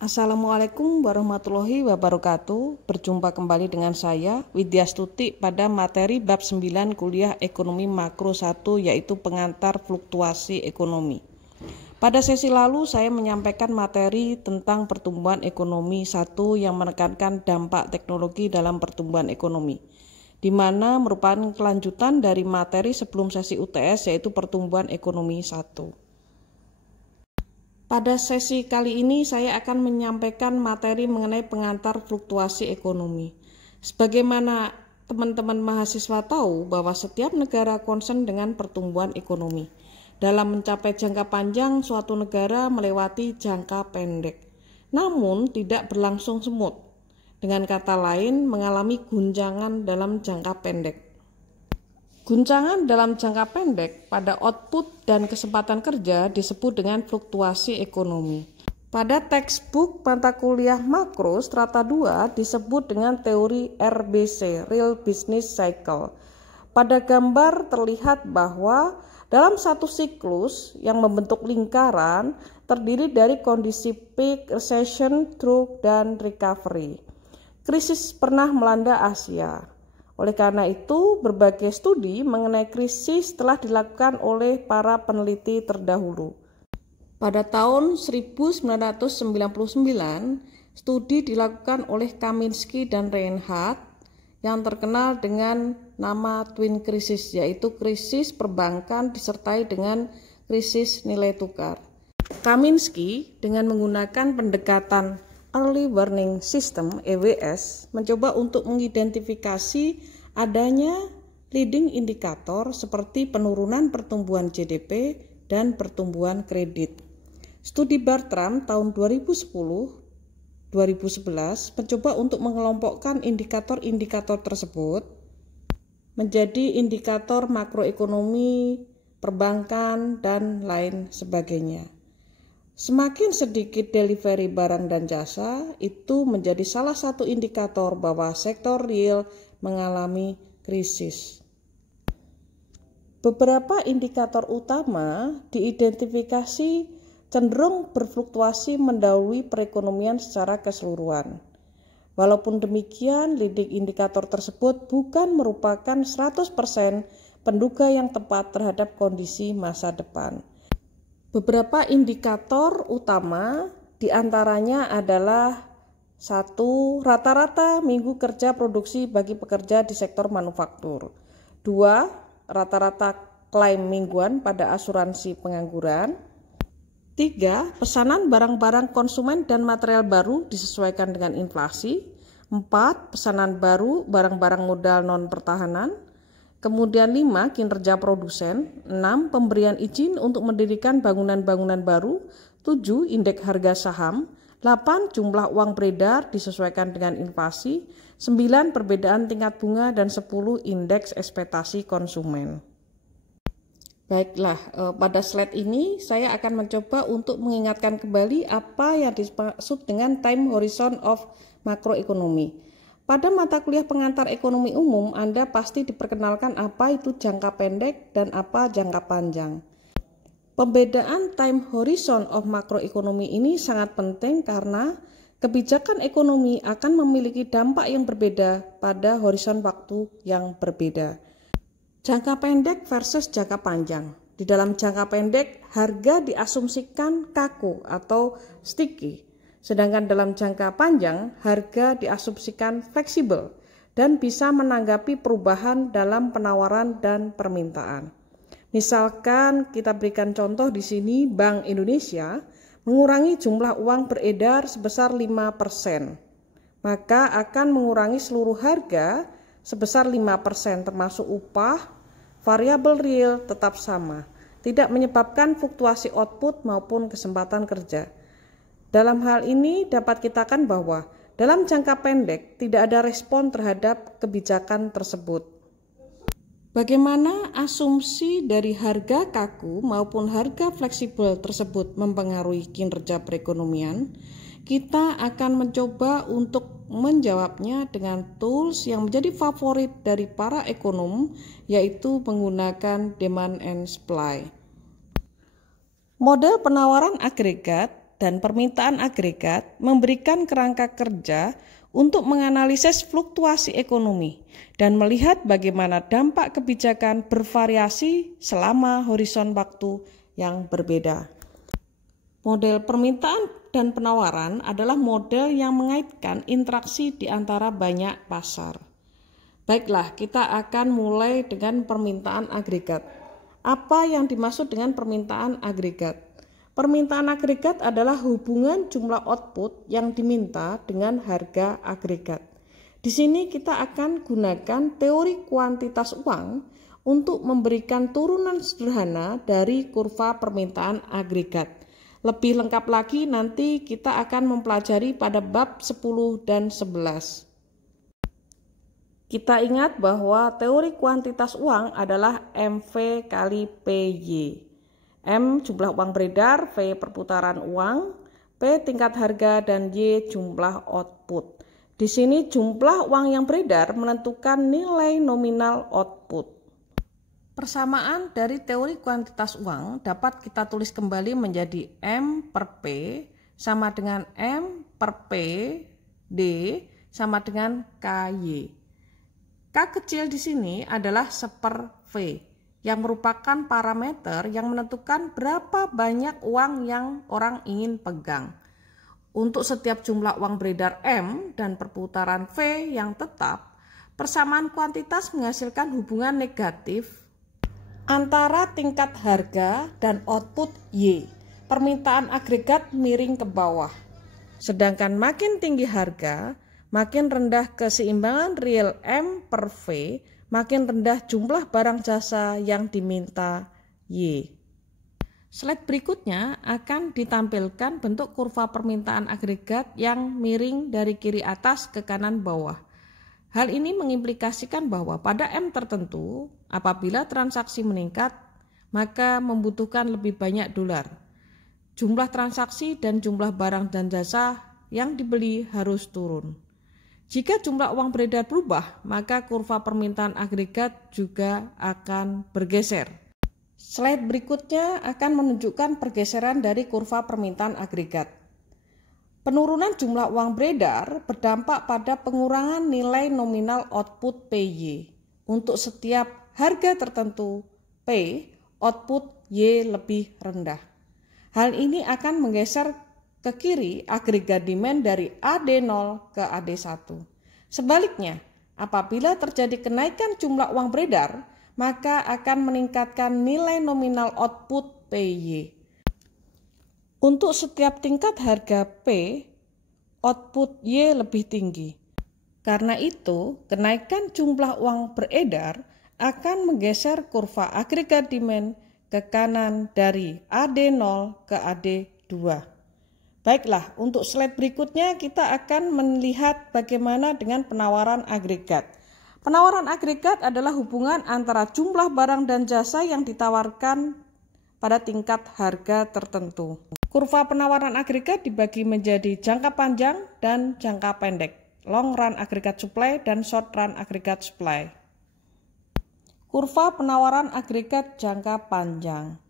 Assalamualaikum warahmatullahi wabarakatuh. Berjumpa kembali dengan saya Widya Stuti pada materi bab 9 kuliah ekonomi makro 1 yaitu pengantar fluktuasi ekonomi. Pada sesi lalu saya menyampaikan materi tentang pertumbuhan ekonomi 1 yang menekankan dampak teknologi dalam pertumbuhan ekonomi, di mana merupakan kelanjutan dari materi sebelum sesi UTS yaitu pertumbuhan ekonomi 1. Pada sesi kali ini saya akan menyampaikan materi mengenai pengantar fluktuasi ekonomi. Sebagaimana teman-teman mahasiswa tahu bahwa setiap negara concern dengan pertumbuhan ekonomi. Dalam mencapai jangka panjang, suatu negara melewati jangka pendek, namun tidak berlangsung semut. Dengan kata lain, mengalami guncangan dalam jangka pendek. Guncangan dalam jangka pendek pada output dan kesempatan kerja disebut dengan fluktuasi ekonomi. Pada textbook mata kuliah makro strata 2 disebut dengan teori RBC, Real Business Cycle. Pada gambar terlihat bahwa dalam satu siklus yang membentuk lingkaran terdiri dari kondisi peak, recession, trough, dan recovery. Krisis pernah melanda Asia. Oleh karena itu, berbagai studi mengenai krisis telah dilakukan oleh para peneliti terdahulu. Pada tahun 1999, studi dilakukan oleh Kaminsky dan Reinhardt yang terkenal dengan nama Twin Crisis, yaitu krisis perbankan disertai dengan krisis nilai tukar. Kaminsky dengan menggunakan pendekatan Early Warning System (EWS) mencoba untuk mengidentifikasi adanya leading indikator seperti penurunan pertumbuhan GDP dan pertumbuhan kredit. Studi Bartram tahun 2010-2011 mencoba untuk mengelompokkan indikator-indikator tersebut menjadi indikator makroekonomi, perbankan, dan lain sebagainya. Semakin sedikit delivery barang dan jasa, itu menjadi salah satu indikator bahwa sektor real mengalami krisis. Beberapa indikator utama diidentifikasi cenderung berfluktuasi mendahului perekonomian secara keseluruhan. Walaupun demikian, leading indikator tersebut bukan merupakan 100% penduga yang tepat terhadap kondisi masa depan. Beberapa indikator utama diantaranya adalah 1. Rata-rata minggu kerja produksi bagi pekerja di sektor manufaktur. 2. Rata-rata klaim mingguan pada asuransi pengangguran. 3. Pesanan barang-barang konsumen dan material baru disesuaikan dengan inflasi. 4. Pesanan baru barang-barang modal non-pertahanan. Kemudian 5. Kinerja produsen. 6. Pemberian izin untuk mendirikan bangunan-bangunan baru. 7. Indeks harga saham. 8. Jumlah uang beredar disesuaikan dengan inflasi. 9. Perbedaan tingkat bunga. Dan 10. Indeks ekspektasi konsumen. Baiklah, pada slide ini saya akan mencoba untuk mengingatkan kembali apa yang dimaksud dengan time horizon of makroekonomi. Pada mata kuliah pengantar ekonomi umum, Anda pasti diperkenalkan apa itu jangka pendek dan apa jangka panjang. Pembedaan time horizon of makroekonomi ini sangat penting karena kebijakan ekonomi akan memiliki dampak yang berbeda pada horizon waktu yang berbeda. Jangka pendek versus jangka panjang. Di dalam jangka pendek, harga diasumsikan kaku atau sticky. Sedangkan dalam jangka panjang, harga diasumsikan fleksibel dan bisa menanggapi perubahan dalam penawaran dan permintaan. Misalkan kita berikan contoh di sini, Bank Indonesia mengurangi jumlah uang beredar sebesar 5%, maka akan mengurangi seluruh harga sebesar 5% termasuk upah, variabel real tetap sama, tidak menyebabkan fluktuasi output maupun kesempatan kerja. Dalam hal ini dapat kita katakan bahwa dalam jangka pendek tidak ada respon terhadap kebijakan tersebut. Bagaimana asumsi dari harga kaku maupun harga fleksibel tersebut mempengaruhi kinerja perekonomian? Kita akan mencoba untuk menjawabnya dengan tools yang menjadi favorit dari para ekonom, yaitu menggunakan demand and supply. Model penawaran agregat dan permintaan agregat memberikan kerangka kerja untuk menganalisis fluktuasi ekonomi dan melihat bagaimana dampak kebijakan bervariasi selama horizon waktu yang berbeda. Model permintaan dan penawaran adalah model yang mengaitkan interaksi di antara banyak pasar. Baiklah, kita akan mulai dengan permintaan agregat. Apa yang dimaksud dengan permintaan agregat? Permintaan agregat adalah hubungan jumlah output yang diminta dengan harga agregat. Di sini kita akan gunakan teori kuantitas uang untuk memberikan turunan sederhana dari kurva permintaan agregat. Lebih lengkap lagi nanti kita akan mempelajari pada bab 10 dan 11. Kita ingat bahwa teori kuantitas uang adalah MV kali PY. M jumlah uang beredar, V perputaran uang, P tingkat harga, dan Y jumlah output. Di sini jumlah uang yang beredar menentukan nilai nominal output. Persamaan dari teori kuantitas uang dapat kita tulis kembali menjadi M per P sama dengan M per P D sama dengan KY. K kecil di sini adalah seper V yang merupakan parameter yang menentukan berapa banyak uang yang orang ingin pegang. Untuk setiap jumlah uang beredar M dan perputaran V yang tetap, persamaan kuantitas menghasilkan hubungan negatif antara tingkat harga dan output Y. Permintaan agregat miring ke bawah. Sedangkan makin tinggi harga, makin rendah keseimbangan real M per V, makin rendah jumlah barang jasa yang diminta Y. Slide berikutnya akan ditampilkan bentuk kurva permintaan agregat yang miring dari kiri atas ke kanan bawah. Hal ini mengimplikasikan bahwa pada M tertentu, apabila transaksi meningkat, maka membutuhkan lebih banyak dolar. Jumlah transaksi dan jumlah barang dan jasa yang dibeli harus turun. Jika jumlah uang beredar berubah, maka kurva permintaan agregat juga akan bergeser. Slide berikutnya akan menunjukkan pergeseran dari kurva permintaan agregat. Penurunan jumlah uang beredar berdampak pada pengurangan nilai nominal output PY. Untuk setiap harga tertentu P, output Y lebih rendah. Hal ini akan menggeser ke kiri agregat demand dari AD0 ke AD1. Sebaliknya, apabila terjadi kenaikan jumlah uang beredar, maka akan meningkatkan nilai nominal output PY. Untuk setiap tingkat harga P, output Y lebih tinggi. Karena itu, kenaikan jumlah uang beredar akan menggeser kurva agregat demand ke kanan dari AD0 ke AD2. Baiklah, untuk slide berikutnya kita akan melihat bagaimana dengan penawaran agregat. Penawaran agregat adalah hubungan antara jumlah barang dan jasa yang ditawarkan pada tingkat harga tertentu. Kurva penawaran agregat dibagi menjadi jangka panjang dan jangka pendek, long run agregat supply dan short run agregat supply. Kurva penawaran agregat jangka panjang.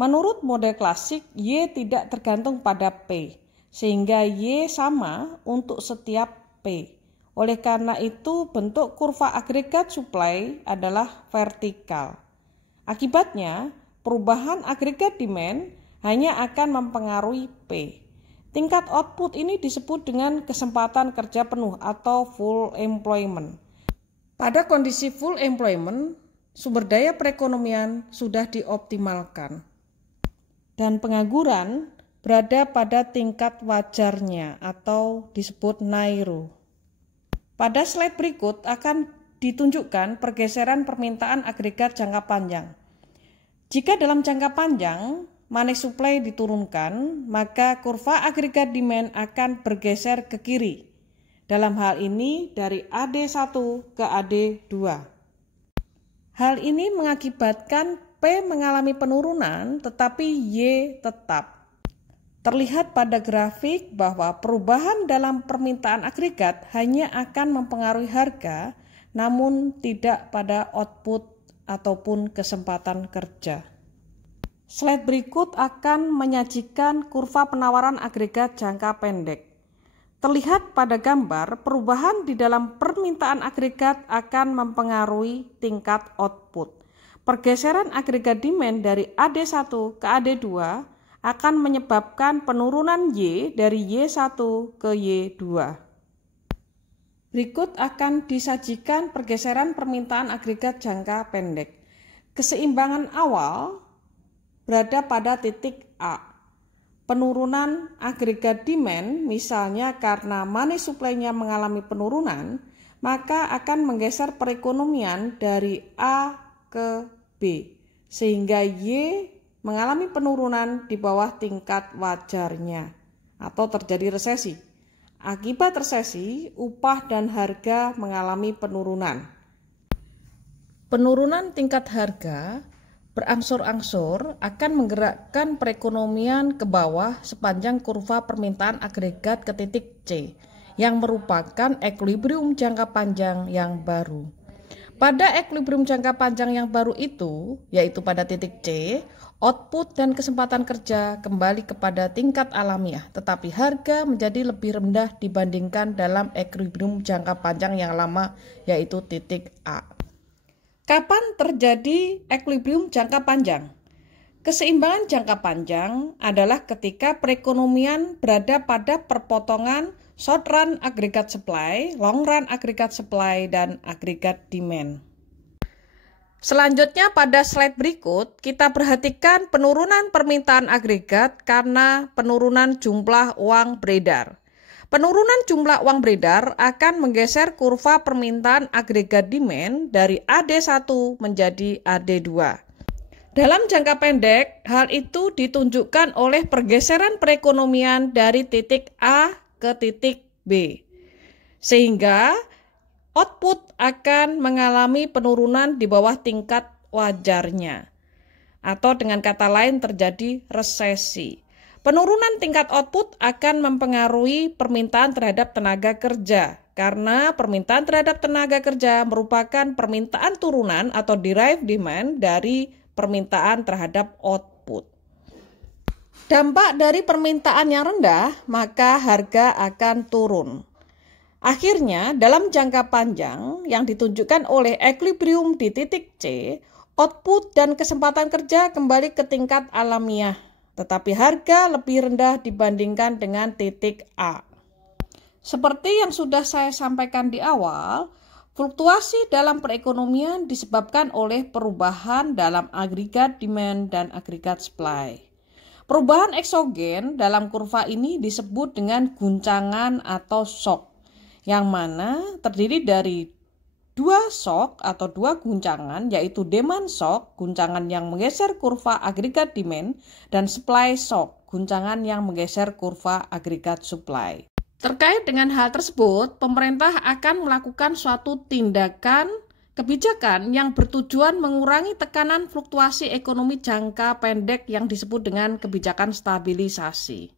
Menurut model klasik, Y tidak tergantung pada P, sehingga Y sama untuk setiap P. Oleh karena itu, bentuk kurva agregat supply adalah vertikal. Akibatnya, perubahan agregat demand hanya akan mempengaruhi P. Tingkat output ini disebut dengan kesempatan kerja penuh atau full employment. Pada kondisi full employment, sumber daya perekonomian sudah dioptimalkan dan pengangguran berada pada tingkat wajarnya atau disebut nairo. Pada slide berikut akan ditunjukkan pergeseran permintaan agregat jangka panjang. Jika dalam jangka panjang money supply diturunkan, maka kurva agregat demand akan bergeser ke kiri. Dalam hal ini dari AD1 ke AD2. Hal ini mengakibatkan P mengalami penurunan tetapi Y tetap. Terlihat pada grafik bahwa perubahan dalam permintaan agregat hanya akan mempengaruhi harga, namun tidak pada output ataupun kesempatan kerja. Slide berikut akan menyajikan kurva penawaran agregat jangka pendek. Terlihat pada gambar, perubahan di dalam permintaan agregat akan mempengaruhi tingkat output. Pergeseran agregat demand dari AD1 ke AD2 akan menyebabkan penurunan Y dari Y1 ke Y2. Berikut akan disajikan pergeseran permintaan agregat jangka pendek. Keseimbangan awal berada pada titik A. Penurunan agregat demand, misalnya karena money supply-nya mengalami penurunan, maka akan menggeser perekonomian dari A ke B, sehingga Y mengalami penurunan di bawah tingkat wajarnya atau terjadi resesi. Akibat resesi, upah dan harga mengalami penurunan. Penurunan tingkat harga berangsur-angsur akan menggerakkan perekonomian ke bawah sepanjang kurva permintaan agregat ke titik C, yang merupakan equilibrium jangka panjang yang baru. Pada equilibrium jangka panjang yang baru itu, yaitu pada titik C, output dan kesempatan kerja kembali kepada tingkat alamiah, tetapi harga menjadi lebih rendah dibandingkan dalam equilibrium jangka panjang yang lama, yaitu titik A. Kapan terjadi equilibrium jangka panjang? Keseimbangan jangka panjang adalah ketika perekonomian berada pada perpotongan short run agregat supply, long run agregat supply, dan agregat demand. Selanjutnya pada slide berikut, kita perhatikan penurunan permintaan agregat karena penurunan jumlah uang beredar. Penurunan jumlah uang beredar akan menggeser kurva permintaan agregat demand dari AD1 menjadi AD2. Dalam jangka pendek, hal itu ditunjukkan oleh pergeseran perekonomian dari titik A ke titik B, sehingga output akan mengalami penurunan di bawah tingkat wajarnya, atau dengan kata lain terjadi resesi. Penurunan tingkat output akan mempengaruhi permintaan terhadap tenaga kerja, karena permintaan terhadap tenaga kerja merupakan permintaan turunan atau derived demand dari permintaan terhadap output. Dampak dari permintaan yang rendah, maka harga akan turun. Akhirnya, dalam jangka panjang yang ditunjukkan oleh equilibrium di titik C, output dan kesempatan kerja kembali ke tingkat alamiah, tetapi harga lebih rendah dibandingkan dengan titik A. Seperti yang sudah saya sampaikan di awal, fluktuasi dalam perekonomian disebabkan oleh perubahan dalam agregat demand dan agregat supply. Perubahan eksogen dalam kurva ini disebut dengan guncangan atau shock, yang mana terdiri dari dua shock atau dua guncangan, yaitu demand shock, guncangan yang menggeser kurva agregat demand, dan supply shock, guncangan yang menggeser kurva agregat supply. Terkait dengan hal tersebut, pemerintah akan melakukan suatu tindakan kebijakan yang bertujuan mengurangi tekanan fluktuasi ekonomi jangka pendek yang disebut dengan kebijakan stabilisasi.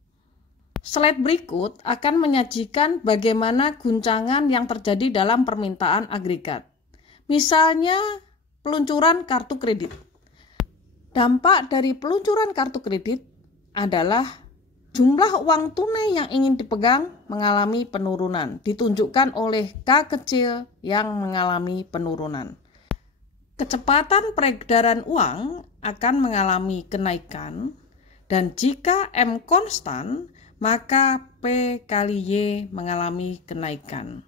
Slide berikut akan menyajikan bagaimana guncangan yang terjadi dalam permintaan agregat. Misalnya, peluncuran kartu kredit. Dampak dari peluncuran kartu kredit adalah jumlah uang tunai yang ingin dipegang mengalami penurunan, ditunjukkan oleh K kecil yang mengalami penurunan. Kecepatan peredaran uang akan mengalami kenaikan, dan jika M konstan, maka P kali Y mengalami kenaikan.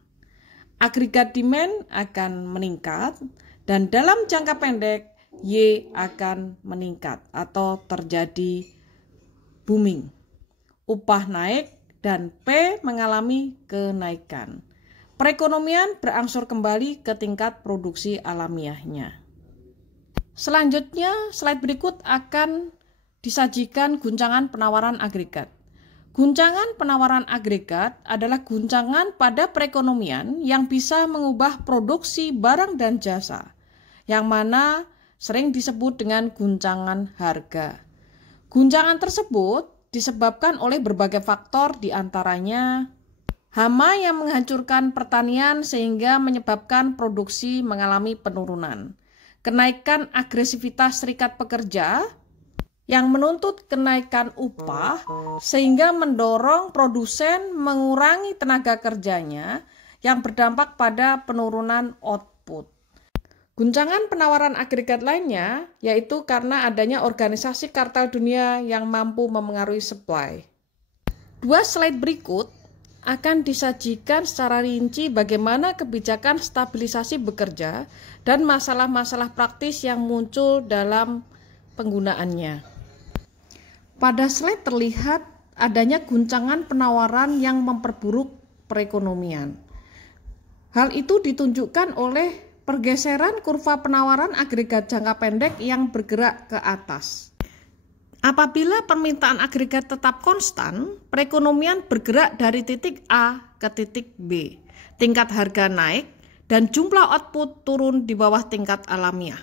Agregat demand akan meningkat dan dalam jangka pendek Y akan meningkat atau terjadi booming. Upah naik dan P mengalami kenaikan. Perekonomian berangsur kembali ke tingkat produksi alamiahnya. Selanjutnya, slide berikut akan disajikan guncangan penawaran agregat. Guncangan penawaran agregat adalah guncangan pada perekonomian yang bisa mengubah produksi barang dan jasa, yang mana sering disebut dengan guncangan harga. Guncangan tersebut disebabkan oleh berbagai faktor, diantaranya hama yang menghancurkan pertanian sehingga menyebabkan produksi mengalami penurunan, kenaikan agresivitas serikat pekerja, yang menuntut kenaikan upah sehingga mendorong produsen mengurangi tenaga kerjanya yang berdampak pada penurunan output. Guncangan penawaran agregat lainnya yaitu karena adanya organisasi kartel dunia yang mampu memengaruhi supply. Dua slide berikut akan disajikan secara rinci bagaimana kebijakan stabilisasi bekerja dan masalah-masalah praktis yang muncul dalam penggunaannya. Pada slide terlihat adanya guncangan penawaran yang memperburuk perekonomian. Hal itu ditunjukkan oleh pergeseran kurva penawaran agregat jangka pendek yang bergerak ke atas. Apabila permintaan agregat tetap konstan, perekonomian bergerak dari titik A ke titik B. Tingkat harga naik dan jumlah output turun di bawah tingkat alamiah.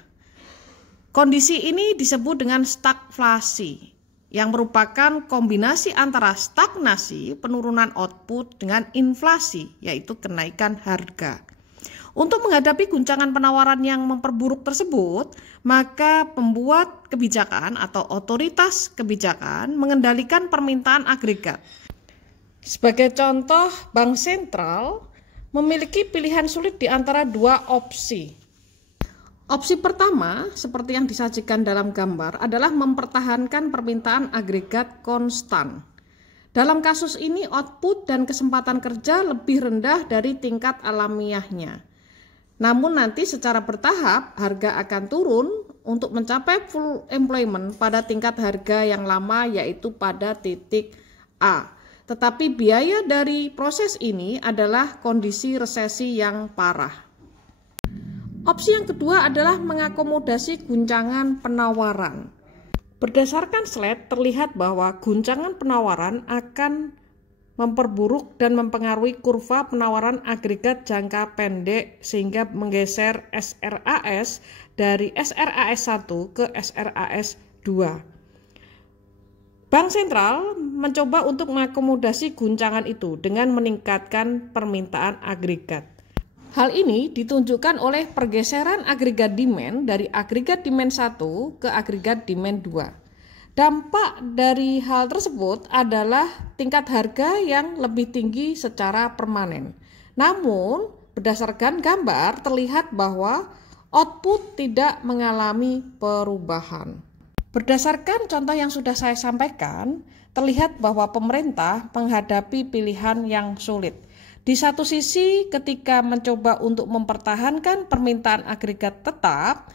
Kondisi ini disebut dengan stagflasi, yang merupakan kombinasi antara stagnasi, penurunan output, dengan inflasi, yaitu kenaikan harga. Untuk menghadapi guncangan penawaran yang memperburuk tersebut, maka pembuat kebijakan atau otoritas kebijakan mengendalikan permintaan agregat. Sebagai contoh, Bank Sentral memiliki pilihan sulit di antara dua opsi. Opsi pertama, seperti yang disajikan dalam gambar, adalah mempertahankan permintaan agregat konstan. Dalam kasus ini, output dan kesempatan kerja lebih rendah dari tingkat alamiahnya. Namun nanti secara bertahap harga akan turun untuk mencapai full employment pada tingkat harga yang lama yaitu pada titik A. Tetapi biaya dari proses ini adalah kondisi resesi yang parah. Opsi yang kedua adalah mengakomodasi guncangan penawaran. Berdasarkan slide terlihat bahwa guncangan penawaran akan memperburuk dan mempengaruhi kurva penawaran agregat jangka pendek sehingga menggeser SRAS dari SRAS 1 ke SRAS 2. Bank Sentral mencoba untuk mengakomodasi guncangan itu dengan meningkatkan permintaan agregat. Hal ini ditunjukkan oleh pergeseran agregat demand dari agregat demand 1 ke agregat demand 2. Dampak dari hal tersebut adalah tingkat harga yang lebih tinggi secara permanen. Namun, berdasarkan gambar terlihat bahwa output tidak mengalami perubahan. Berdasarkan contoh yang sudah saya sampaikan, terlihat bahwa pemerintah menghadapi pilihan yang sulit. Di satu sisi, ketika mencoba untuk mempertahankan permintaan agregat tetap,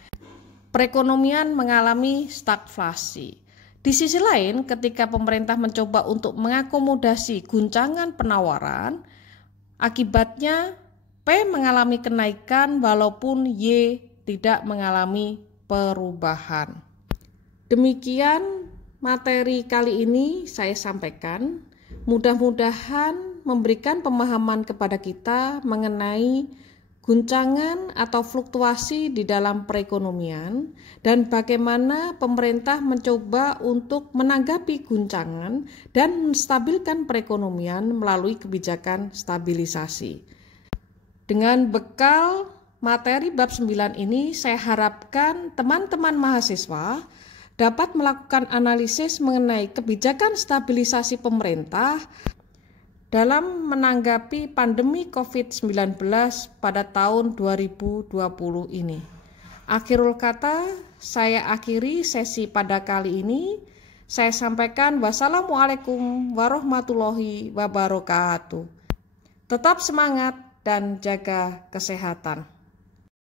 perekonomian mengalami stagflasi. Di sisi lain, ketika pemerintah mencoba untuk mengakomodasi guncangan penawaran, akibatnya P mengalami kenaikan walaupun Y tidak mengalami perubahan. Demikian materi kali ini saya sampaikan. Mudah-mudahan memberikan pemahaman kepada kita mengenai guncangan atau fluktuasi di dalam perekonomian dan bagaimana pemerintah mencoba untuk menanggapi guncangan dan menstabilkan perekonomian melalui kebijakan stabilisasi. Dengan bekal materi bab 9 ini, saya harapkan teman-teman mahasiswa dapat melakukan analisis mengenai kebijakan stabilisasi pemerintah dalam menanggapi pandemi COVID-19 pada tahun 2020 ini. Akhirul kata, saya akhiri sesi pada kali ini. Saya sampaikan wassalamualaikum warahmatullahi wabarakatuh. Tetap semangat dan jaga kesehatan.